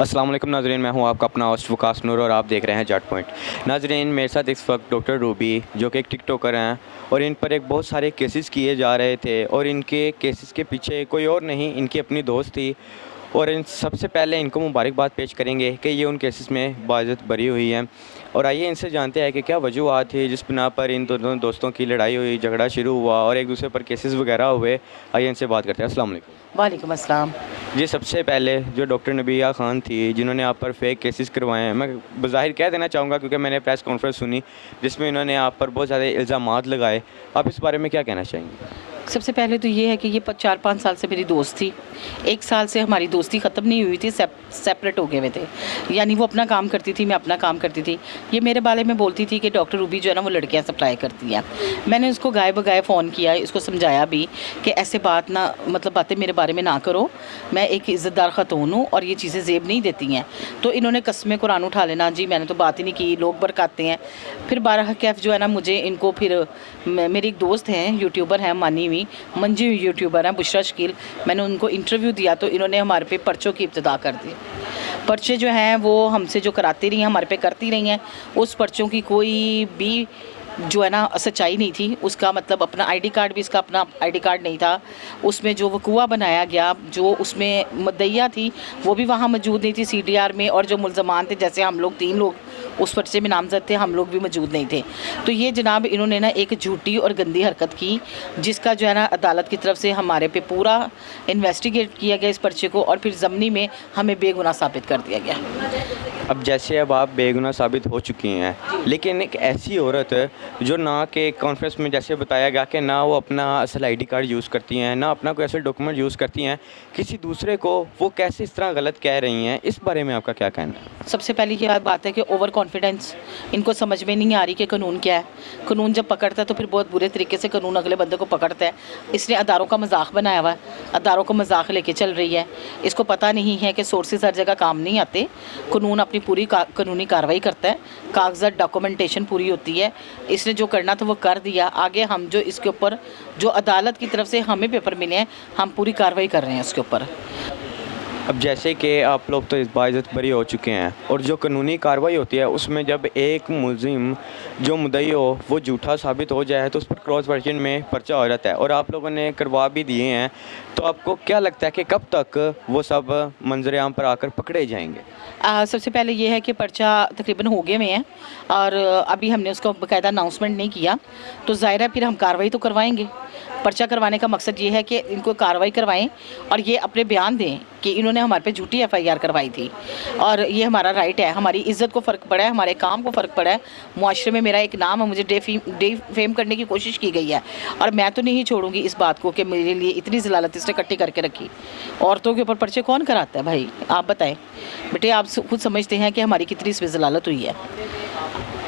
अस्सलाम वालेकुम नाज़रीन, मैं हूं आपका अपना होस्ट वकास नूर और आप देख रहे हैं जट पॉइंट। नाज़रीन, मेरे साथ इस वक्त डॉक्टर रूबी जो कि एक टिकटॉकर हैं और इन पर एक बहुत सारे केसेस किए जा रहे थे और इनके केसेस के पीछे कोई और नहीं, इनकी अपनी दोस्त थी। और इन सबसे पहले इनको मुबारकबाद पेश करेंगे कि ये उन केसेस में बाइज़्ज़त बरी हुई हैं। और आइए इनसे जानते हैं कि क्या वजूहत थी जिस बिना पर इन दोनों दोस्तों की लड़ाई हुई, झगड़ा शुरू हुआ और एक दूसरे पर केसेस वगैरह हुए। आइए इनसे बात करते हैं। अस्सलाम वालेकुम। वालेकुम अस्सलाम। जी, सबसे पहले जो डॉक्टर नबिया ख़ान थी, जिन्होंने आप पर फेक केसेस करवाए हैं, मैं बज़ाहिर कह देना चाहूँगा क्योंकि मैंने प्रेस कॉन्फ्रेंस सुनी, जिसमें इन्होंने आप पर बहुत ज़्यादा इल्ज़ामात लगाए। आप इस बारे में क्या कहना चाहेंगे? सबसे पहले तो ये है कि ये 4-5 साल से मेरी दोस्त थी। 1 साल से हमारी दोस्ती ख़त्म नहीं हुई थी, सेपरेट हो गए हुए थे। यानी वो अपना काम करती थी, मैं अपना काम करती थी। ये मेरे बारे में बोलती थी कि डॉक्टर रूबी जो है ना वो लड़कियाँ सप्लाई करती है। मैंने उसको गाए-बगाए फ़ोन किया, इसको समझाया भी कि ऐसे बात ना मतलब बातें मेरे बारे में ना करो। मैं एक इज़्ज़तदार ख़तून हूँ और ये चीज़ें ज़ेब नहीं देती हैं। तो इन्होंने कस्में कुरान उठा लेना, जी मैंने तो बात ही नहीं की, लोग भड़काते हैं। फिर बारह कैफ़ जो है ना मुझे इनको फिर मेरी एक दोस्त हैं, यूट्यूबर हैं मानी हुई, मंजी हुई यूट्यूबर हैं बुशरा शकील, मैंने उनको इंटरव्यू दिया तो इन्होंने हमारे पे पर्चों की इब्तिदा कर दी। पर्चे जो हैं वो हमसे जो कराती रही हैं, हमारे पे करती रही हैं। उस पर्चों की कोई भी जो है ना सच्चाई नहीं थी। उसका मतलब अपना आईडी कार्ड भी, इसका अपना आईडी कार्ड नहीं था। उसमें जो वकूआ बनाया गया, जो उसमें मुद्दइया थी वो भी वहाँ मौजूद नहीं थी सीडीआर में, और जो मुल्ज़मान थे जैसे हम लोग 3 लोग उस पर्चे में नामज़द थे, हम लोग भी मौजूद नहीं थे। तो ये जनाब इन्होंने ना एक झूठी और गंदी हरकत की, जिसका जो है ना अदालत की तरफ से हमारे पे पूरा इन्वेस्टिगेट किया गया इस पर्चे को, और फिर ज़मनी में हमें बेगुनाह साबित कर दिया गया। अब जैसे अब आप बेगुनाह साबित हो चुकी हैं, लेकिन एक ऐसी औरत जो ना कि कॉन्फ्रेंस में जैसे बताया गया कि ना वो अपना असल आईडी कार्ड यूज़ करती हैं, ना अपना कोई असल डॉक्यूमेंट यूज़ करती हैं, किसी दूसरे को वो कैसे इस तरह गलत कह रही हैं, इस बारे में आपका क्या कहना है? सबसे पहली ये बात है कि ओवर कॉन्फिडेंस, इनको समझ में नहीं आ रही कि कानून क्या है। कानून जब पकड़ता है तो फिर बहुत बुरे तरीके से कानून अगले बंदे को पकड़ता है। इसने अदारों का मजाक बनाया हुआ है, अदारों को मजाक लेके चल रही है। इसको पता नहीं है कि सोर्सेज हर जगह काम नहीं आते। कानून अपनी पूरी कानूनी कार्रवाई करता है, कागजात डॉक्यूमेंटेशन पूरी होती है। इसने जो करना था वो कर दिया। आगे हम जो इसके ऊपर जो अदालत की तरफ से हमें पेपर मिले हैं, हम पूरी कार्रवाई कर रहे हैं उसके ऊपर। अब जैसे कि आप लोग तो इस बाइज़्ज़त बरी हो चुके हैं और जो कानूनी कार्रवाई होती है उसमें जब एक मुलजिम जो मुद्दई हो वो झूठा साबित हो जाए तो उस पर क्रॉस वर्जन में पर्चा हो जाता है और आप लोगों ने करवा भी दिए हैं। तो आपको क्या लगता है कि कब तक वो सब मंजर आम पर आकर पकड़े जाएंगे? सबसे पहले ये है कि पर्चा तकरीबन हो गए हुए हैं और अभी हमने उसका बाकायदा अनाउंसमेंट नहीं किया, तो ज़ाहिर है फिर हम कार्रवाई तो करवाएंगे। पर्चा करवाने का मकसद ये है कि इनको कार्रवाई करवाएं और ये अपने बयान दें कि इन्होंने हमारे पे झूठी एफआईआर करवाई थी, और ये हमारा राइट है। हमारी इज़्ज़त को फ़र्क पड़ा है, हमारे काम को फ़र्क पड़ा है, मुआशरे में मेरा एक नाम है, मुझे डेफेम करने की कोशिश की गई है, और मैं तो नहीं छोड़ूंगी इस बात को कि मेरे लिए इतनी ज़लालत इसने इकट्ठी करके रखी। औरतों के ऊपर पर्चे कौन कराता है भाई, आप बताएं बेटे। आप खुद समझते हैं कि हमारी कितनी इसमें ज़लालत हुई है।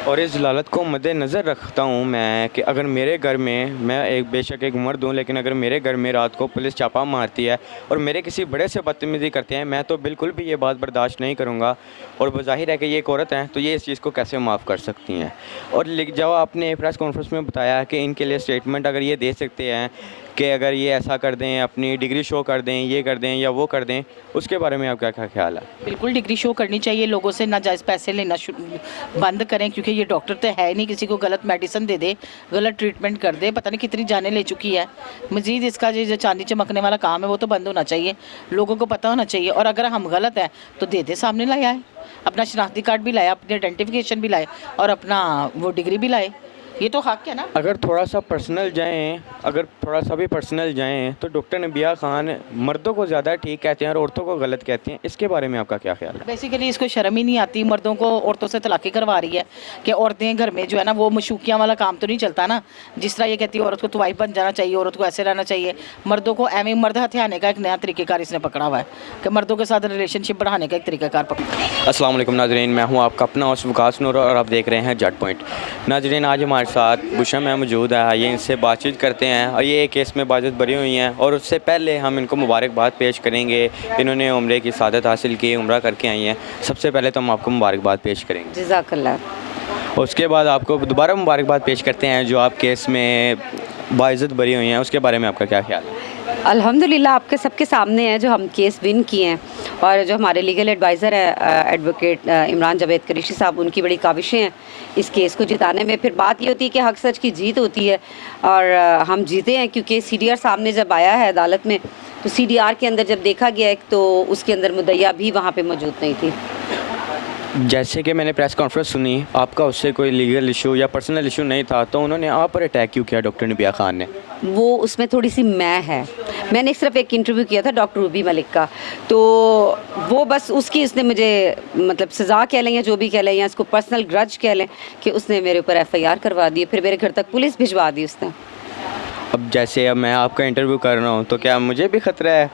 और इस ज़लालत को मद्देनज़र रखता हूँ मैं कि अगर मेरे घर में, मैं एक बेशक एक मर्द हूँ, लेकिन अगर मेरे घर में रात को पुलिस छापा मारती है और मेरे किसी बड़े से बदतमीज़ी करते हैं, मैं तो बिल्कुल भी ये बात बर्दाश्त नहीं करूँगा। और ज़ाहिर है कि ये एक औरत हैं तो ये इस चीज़ को कैसे माफ़ कर सकती हैं। और जब आपने प्रेस कॉन्फ्रेंस में बताया कि इनके लिए स्टेटमेंट अगर ये दे सकते हैं कि अगर ये ऐसा कर दें, अपनी डिग्री शो कर दें, ये कर दें या वो कर दें, उसके बारे में आपका क्या ख्याल है? बिल्कुल डिग्री शो करनी चाहिए, लोगों से नाजायज़ पैसे लेना बंद करें, क्योंकि ये डॉक्टर तो है नहीं किसी को गलत मेडिसिन दे दे, गलत ट्रीटमेंट कर दे, पता नहीं कितनी जानें ले चुकी है। मज़ीद इसका ये जो चांदी चमकने वाला काम है वो तो बंद होना चाहिए, लोगों को पता होना चाहिए। और अगर हम गलत हैं तो दे दे, सामने लाया है, अपना शनाख्ती कार्ड भी लाया, अपनी आइडेंटिफिकेशन भी लाए और अपना वो डिग्री भी लाए, ये तो हक है ना। अगर थोड़ा सा पर्सनल जाएँ, अगर थोड़ा सा भी पर्सनल जाएँ तो डॉक्टर नबिया ख़ान मर्दों को ज़्यादा ठीक कहते हैं और औरतों को गलत कहते हैं। इसके बारे में आपका क्या ख्याल है? बेसिकली इसको शर्म ही नहीं आती, मर्दों को औरतों से तलाक़ी करवा रही है कि औरतें घर में जो है ना वो मशूकियाँ वाला काम तो नहीं चलता ना। जिस तरह ये कहती है औरत को तो वाइफ बन जाना चाहिए, औरत को ऐसे रहना चाहिए, मर्दों को एवं मर्द हथियाने का एक नया तरीक़ेकार इसने पकड़ा हुआ है कि मर्दों के साथ रिलेशनशिप बढ़ाने का एक तरीक़ेकार पकड़ा। अस्सलाम वालेकुम नाज़रीन, मैं हूं आपका अपना होस्ट वकास नूर और आप देख रहे हैं जट पॉइंट। नाज़रीन, आज हमारे साथ बुशरा में मौजूद है, आइए इनसे बातचीत करते हैं। और ये एक केस में बाइज़्ज़त बरी हुई हैं और उससे पहले हम इनको मुबारकबाद पेश करेंगे। इन्होंने उम्रे की सादत हासिल की, उम्रा करके आई हैं। सबसे पहले तो हम आपको मुबारकबाद पेश करेंगे। जज़ाकल्लाह। उसके बाद आपको दोबारा मुबारकबाद पेश करते हैं जो आप केस में बाइज़्ज़त बरी हुई हैं, उसके बारे में आपका क्या ख्याल है? अल्हम्दुलिल्लाह आपके सबके सामने है जो हम केस विन किए हैं, और जो हमारे लीगल एडवाइज़र है एडवोकेट इमरान जावेद कुरैशी साहब, उनकी बड़ी काविशें हैं इस केस को जिताने में। फिर बात ये होती है कि हक सच की जीत होती है, और हम जीते हैं क्योंकि सीडीआर सामने जब आया है अदालत में, तो सीडीआर के अंदर जब देखा गया है तो उसके अंदर मुद्दईया भी वहाँ पे मौजूद नहीं थी। जैसे कि मैंने प्रेस कॉन्फ्रेंस सुनी, आपका उससे कोई लीगल इशू या पर्सनल इशू नहीं था, तो उन्होंने आप पर अटैक क्यों किया डॉक्टर नबिया खान ने? वो उसमें थोड़ी सी मैं है। मैंने सिर्फ एक इंटरव्यू किया था डॉक्टर रूबी मलिक का, तो वो बस उसने मुझे मतलब सज़ा कह लें या जो भी कह लें, या इसको पर्सनल ग्रज कह लें, कि उसने मेरे ऊपर एफआईआर करवा दी, फिर मेरे घर तक पुलिस भिजवा दी उसने। अब जैसे अब मैं आपका इंटरव्यू कर रहा हूँ, तो क्या मुझे भी खतरा है?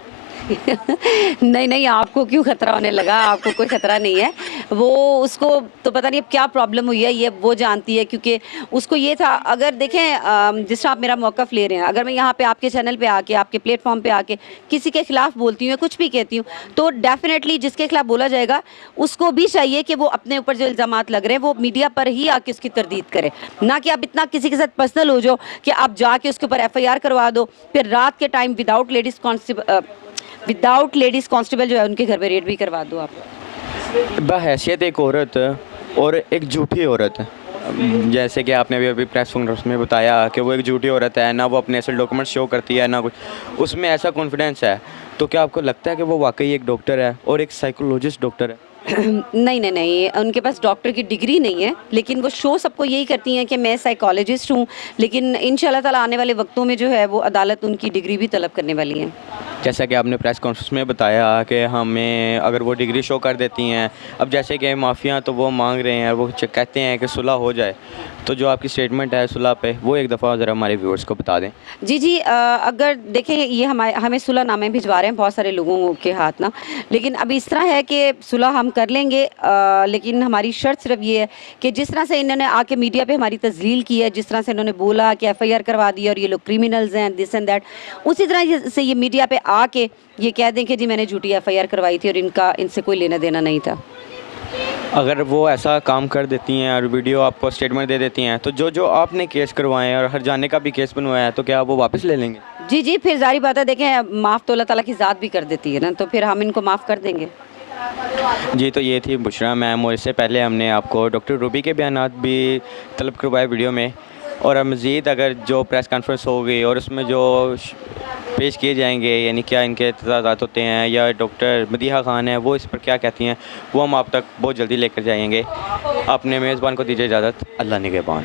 नहीं नहीं, आपको क्यों खतरा होने लगा? आपको कोई खतरा नहीं है। वो उसको तो पता नहीं अब क्या प्रॉब्लम हुई है, ये वो जानती है, क्योंकि उसको ये था, अगर देखें जिस तरह आप मेरा मौक़िफ़ ले रहे हैं, अगर मैं यहाँ पे आपके चैनल पे आके, आपके प्लेटफॉर्म पे आके किसी के खिलाफ बोलती हूँ या कुछ भी कहती हूँ, तो डेफिनेटली जिसके खिलाफ बोला जाएगा उसको भी चाहिए कि वो अपने ऊपर जो इल्ज़ामात लग रहे हैं वो मीडिया पर ही आके उसकी तरदीद करे, ना कि आप इतना किसी के साथ पर्सनल हो जाओ कि आप जाके उसके ऊपर एफआईआर करवा दो, फिर रात के टाइम विदाउट लेडीज़ कांस्टेबल जो है उनके घर पे रेड भी करवा दो आप। बहैसियत एक औरत और एक झूठी औरत, जैसे कि आपने अभी प्रेस कॉन्फ्रेंस में बताया कि वो एक झूठी औरत है, ना वो अपने असल डॉक्यूमेंट शो करती है, ना कुछ उसमें ऐसा कॉन्फिडेंस है, तो क्या आपको लगता है कि वो वाकई एक डॉक्टर है और एक साइकोलॉजिस्ट डॉक्टर है? नहीं नहीं नहीं, उनके पास डॉक्टर की डिग्री नहीं है, लेकिन वो शो सबको यही करती हैं कि मैं साइकोलॉजिस्ट हूँ, लेकिन इंशाल्लाह ताला आने वाले वक्तों में जो है वो अदालत उनकी डिग्री भी तलब करने वाली है। जैसा कि आपने प्रेस कॉन्फ्रेंस में बताया कि हमें अगर वो डिग्री शो कर देती हैं, अब जैसे कि माफिया तो वो मांग रहे हैं, वो कहते हैं कि सुलह हो जाए, तो जो आपकी स्टेटमेंट है सुलह पे, वो एक दफ़ा ज़रा हमारे व्यूअर्स को बता दें। जी, अगर देखें ये हमें सुलहनामे भिजवा रहे हैं बहुत सारे लोगों के हाथ ना, लेकिन अब इस तरह है कि सुलह हम कर लेंगे, लेकिन हमारी शर्त सिर्फ ये है कि जिस तरह से इन्होंने आके मीडिया पे हमारी तजलील की है, जिस तरह से इन्होंने बोला कि एफआईआर करवा दी और ये लोग क्रिमिनल्स हैं, दिस एंड दैट, उसी तरह से ये मीडिया पे आके ये कह दें कि जी मैंने झूठी एफआईआर करवाई थी और इनसे कोई लेना देना नहीं था। अगर वो ऐसा काम कर देती हैं और वीडियो आपको स्टेटमेंट दे देती हैं, तो जो आपने केस करवाए हैं और हर जाने का भी केस बनवाया है, तो क्या वो वापस ले लेंगे? जी, फिर ज़ाहिर बात है, देखें माफ़ तो अल्लाह ताला की ज़ात भी कर देती है ना, तो फिर हम इनको माफ़ कर देंगे। जी, तो ये थी बुशरा मैम, और इससे पहले हमने आपको डॉक्टर रूबी के बयानात भी तलब करवाए वीडियो में, और मज़ीद अगर जो प्रेस कॉन्फ्रेंस होगी और उसमें जो पेश किए जाएंगे, यानी क्या इनके तजादात होते हैं या डॉक्टर मदीहा खान है वो इस पर क्या कहती हैं, वो हम आप तक बहुत जल्दी लेकर जाएंगे। अपने मेज़बान को दीजिए इजाज़त। अल्लाह निगहबान।